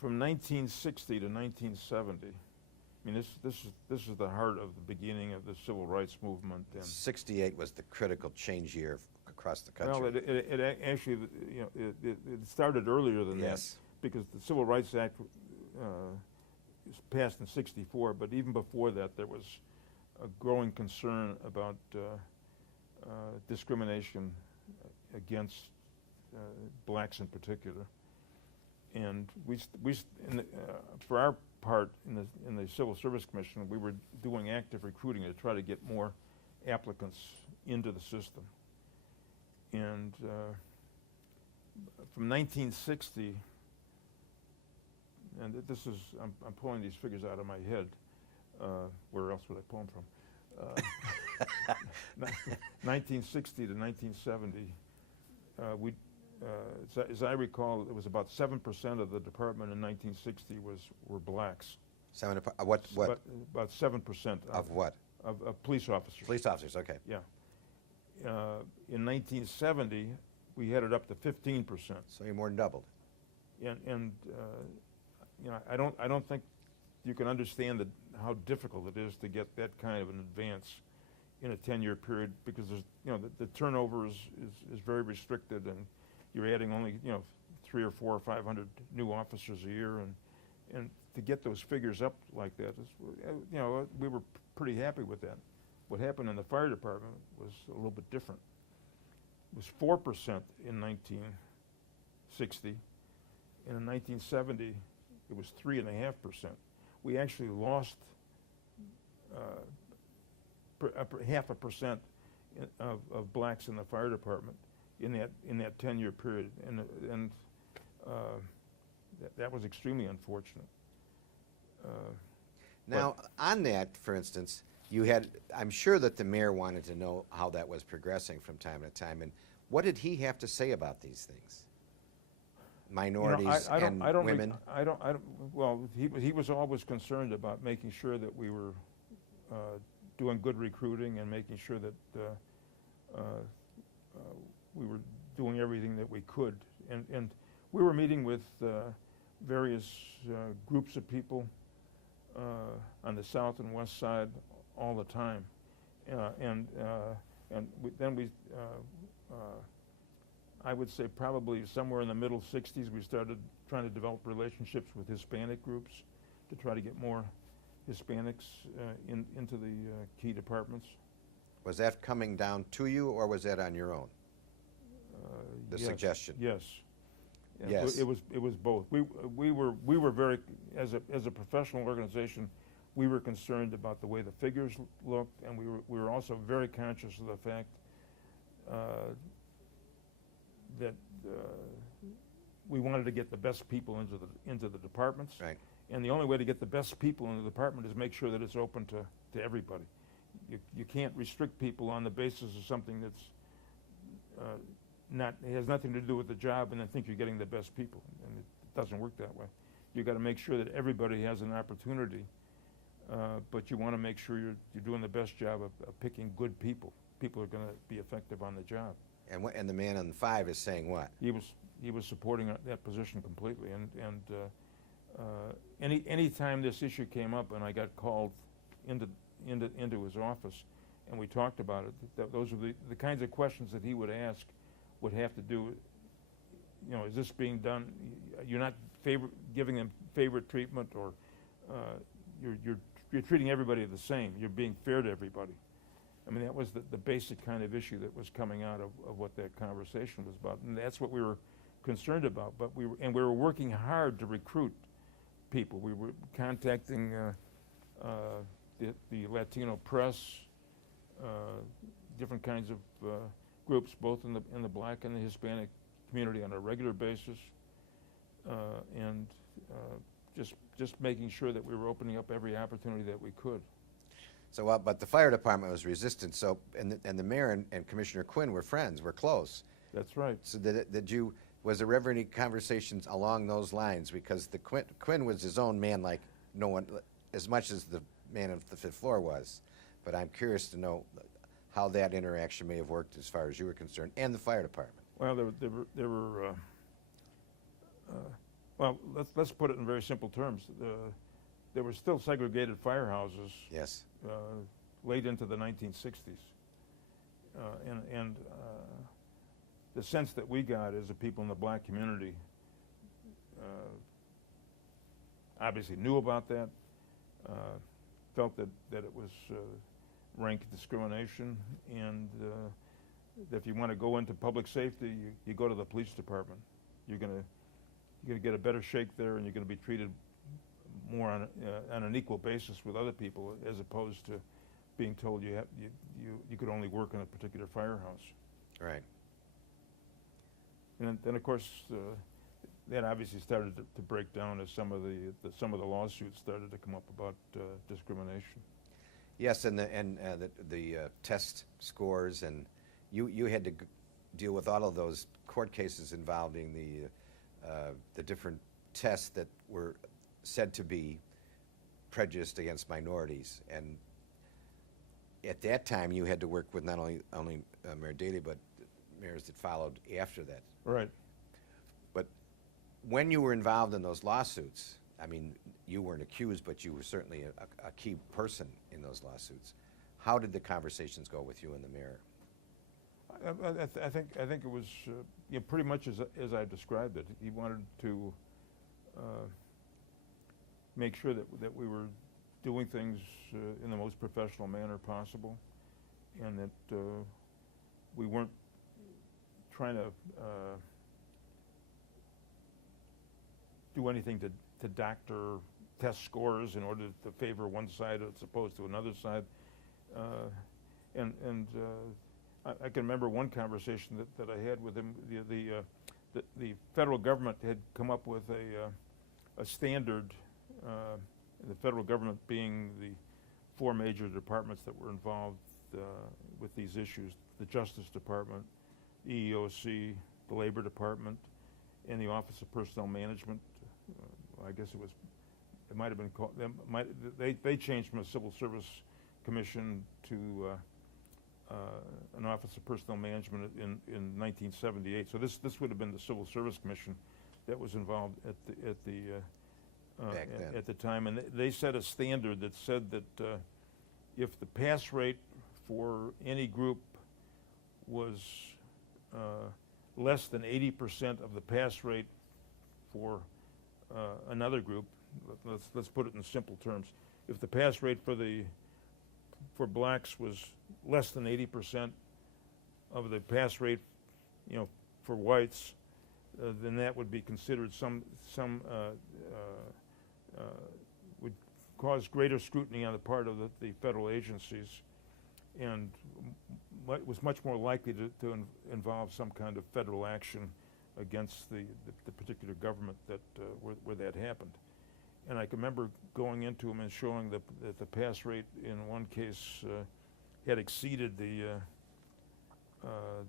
from 1960 to 1970, I mean, this is the heart of the beginning of the civil rights movement. And 68 was the critical change year across the country. well, it actually, you know, it started earlier than Yes. that, because the Civil Rights Act was passed in '64. But even before that, there was a growing concern about discrimination against blacks in particular. And for our part in the Civil Service Commission, we were doing active recruiting to try to get more applicants into the system. And from 1960, and this is, I'm pulling these figures out of my head. Where else would I pull them from? 1960 to 1970, as I recall, it was about 7% of the department in 1960 were blacks. What? About 7% Of what? Of police officers. Police officers, okay. Yeah. In 1970, we had it up to 15%. So you more than doubled. And you know, I don't think you can understand how difficult it is to get that kind of an advance in a 10-year period, because there's, you know, the turnover is very restricted, and you're adding only, you know, 300 or 400 or 500 new officers a year, and to get those figures up like that is, you know, we were pretty happy with that. What happened in the fire department was a little bit different. It was 4% in 1960, and in 1970 it was 3.5%. We actually lost 0.5% of blacks in the fire department in that 10-year period, and that was extremely unfortunate. Now, on that, for instance, you had, I'm sure that the mayor wanted to know how that was progressing from time to time, and what did he have to say about these things? Minorities and women? Well, he was always concerned about making sure that we were doing good recruiting and making sure that we were doing everything that we could. And we were meeting with various groups of people on the south and west side all the time. I would say probably somewhere in the middle 60s, we started trying to develop relationships with Hispanic groups to try to get more Hispanics into the key departments. Was that coming down to you, or was that on your own? The yes, suggestion. Yes. Yes. It was both. We were very, as a professional organization, we were concerned about the way the figures looked, and we were also very conscious of the fact that we wanted to get the best people into the departments. Right. And the only way to get the best people in the department is make sure that it's open to everybody. You can't restrict people on the basis of something that's it has nothing to do with the job, and then think you're getting the best people, and it doesn't work that way. You got to make sure that everybody has an opportunity, but you want to make sure you're doing the best job of picking good people. People are going to be effective on the job. And the man on 5 is saying what? He was supporting that position completely, and any time this issue came up and I got called into his office and we talked about it, those are the kinds of questions that he would ask would have to do with, you know, is this being done? You're not giving them favorite treatment, or you're treating everybody the same. You're being fair to everybody. I mean, that was the basic kind of issue that was coming out of what that conversation was about, and that's what we were concerned about. But we were working hard to recruit people. We were contacting the Latino press, different kinds of groups, both in the black and the Hispanic community, on a regular basis, and just making sure that we were opening up every opportunity that we could. So, but the fire department was resistant. So, and the mayor and Commissioner Quinn were friends, were close. That's right. So, was there ever any conversations along those lines? Because Quinn was his own man, like no one, as much as the man of the 5th floor was. But I'm curious to know how that interaction may have worked as far as you were concerned, and the fire department. Well, there were Well, let's put it in very simple terms. There were still segregated firehouses Yes. late into the 1960s. And the sense that we got as the people in the black community obviously knew about that, felt that it was rank discrimination, and that if you want to go into public safety, you go to the police department. You're gonna get a better shake there, and you're gonna be treated more on an equal basis with other people, as opposed to being told you could only work in a particular firehouse. Right. And then of course that obviously started to break down as some of the lawsuits started to come up about discrimination. Yes, and the test scores, and you had to deal with all of those court cases involving the different tests that were said to be prejudiced against minorities. And at that time, you had to work with not only Mayor Daley, but mayors that followed after that. Right. But when you were involved in those lawsuits, I mean, you weren't accused, but you were certainly a key person in those lawsuits. How did the conversations go with you and the mayor? I think it was pretty much as I described it. He wanted to make sure that we were doing things in the most professional manner possible, and that we weren't trying to do anything to doctor test scores in order to favor one side as opposed to another side. I can remember one conversation that I had with him. The federal government had come up with a standard, the federal government being the four major departments that were involved with these issues: the Justice Department, EEOC, the Labor Department, and the Office of Personnel Management. I guess it might have been called. They changed from a Civil Service Commission to an Office of Personnel Management in 1978. So this would have been the Civil Service Commission that was involved at the time, and they set a standard that said that if the pass rate for any group was less than 80% of the pass rate for another group, let's put it in simple terms. If the pass rate for blacks was less than 80% of the pass rate, for whites, then that would be considered would cause greater scrutiny on the part of the federal agencies, and was much more likely to involve some kind of federal action against the particular government where that happened. And I can remember going into him and showing that the pass rate in one case had exceeded the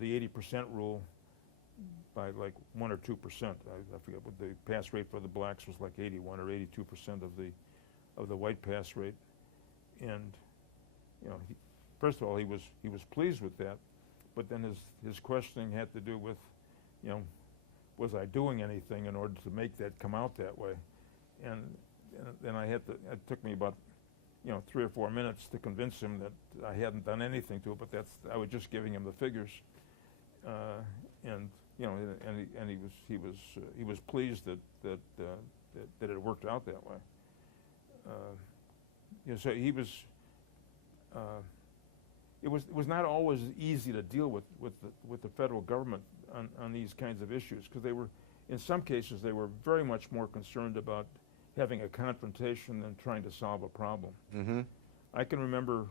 80% rule by like 1 or 2%. I forget what the pass rate for the blacks was, like 81 or 82% of the white pass rate. And first of all, he was pleased with that, but then his questioning had to do with, was I doing anything in order to make that come out that way? And then it took me about 3 or 4 minutes to convince him that I hadn't done anything to it, but I was just giving him the figures, and he was pleased that it worked out that way. So he was. It was not always easy to deal with the federal government on these kinds of issues, because in some cases they were very much more concerned about having a confrontation than trying to solve a problem. Mm-hmm. I can remember,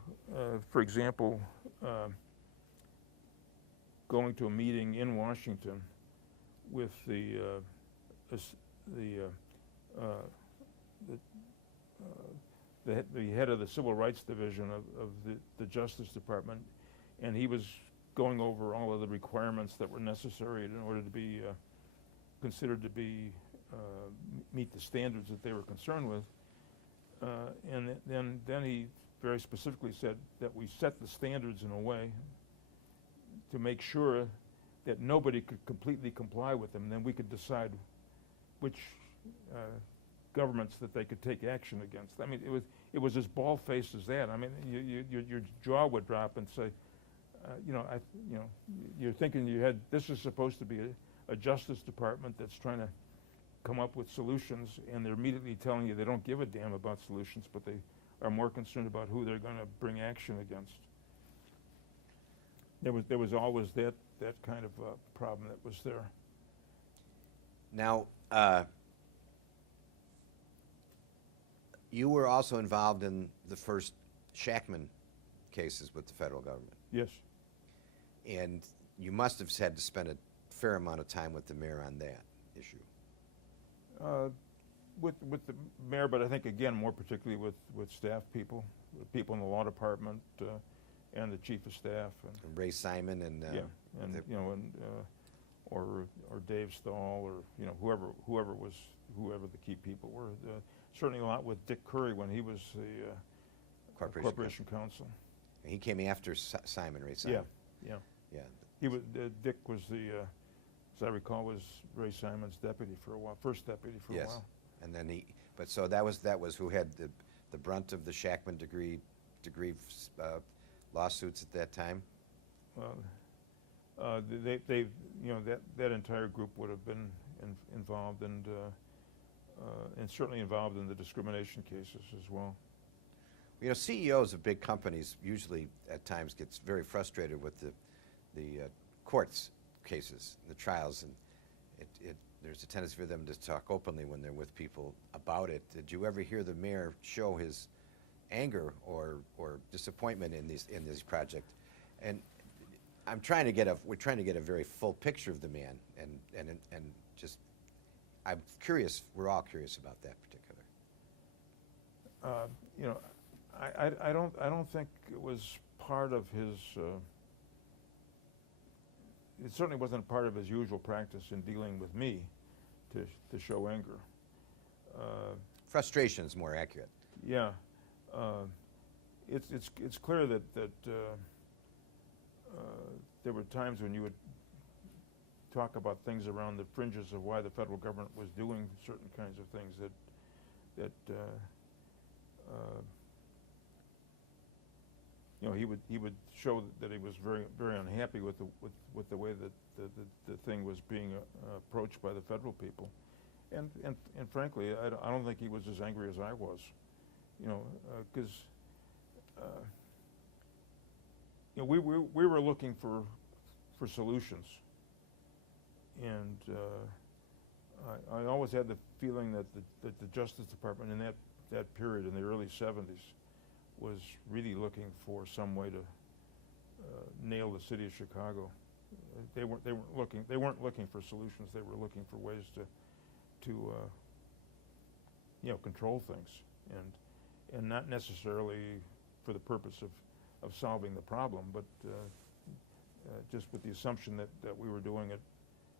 for example, going to a meeting in Washington with the head of the Civil Rights Division of the Justice Department, and he was going over all of the requirements that were necessary in order to be considered to be meet the standards that they were concerned with, and then he very specifically said that we set the standards in a way to make sure that nobody could completely comply with them. Then we could decide which governments that they could take action against. I mean, it was as bald-faced as that. I mean, your jaw would drop and say, you're thinking in your head, this is supposed to be a Justice Department that's trying to come up with solutions, and they're immediately telling you they don't give a damn about solutions, but they are more concerned about who they're going to bring action against. There was always that kind of problem that was there. Now, you were also involved in the first Shackman cases with the federal government. Yes. And you must have had to spend a fair amount of time with the mayor on that issue. With the mayor, but I think again more particularly with staff people in the law department, and the chief of staff, and Ray Simon and or Dave Stahl, or whoever the key people were. Certainly a lot with Dick Curry when he was the Corporation Counsel. And he came after Simon, Ray Simon. Yeah. Yeah. Dick was as I recall, was Ray Simon's deputy for a while, first deputy for a while. And then so that was who had the brunt of the Shackman degree lawsuits at that time. That entire group would have been involved, and certainly involved in the discrimination cases as well. You know, CEOs of big companies usually at times gets very frustrated with the courts cases, the trials, and there's a tendency for them to talk openly when they're with people about it. Did you ever hear the mayor show his anger or disappointment in this project? And we're trying to get a very full picture of the man, and just I'm curious. We're all curious about that particular. I don't think it was part of his. It certainly wasn't part of his usual practice in dealing with me to show anger. Frustration is more accurate. Yeah, it's clear that there were times when you would talk about things around the fringes of why the federal government was doing certain kinds of things that he would show that he was very very unhappy with the way that the thing was being approached by the federal people, and frankly I don't think he was as angry as I was, because we were looking for solutions, and I always had the feeling that the Justice Department in that period in the early 70s was really looking for some way to nail the city of Chicago. They weren't looking for solutions. They were looking for ways to control things, and not necessarily for the purpose of solving the problem, but just with the assumption that we were doing it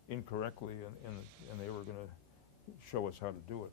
incorrectly, and they were going to show us how to do it.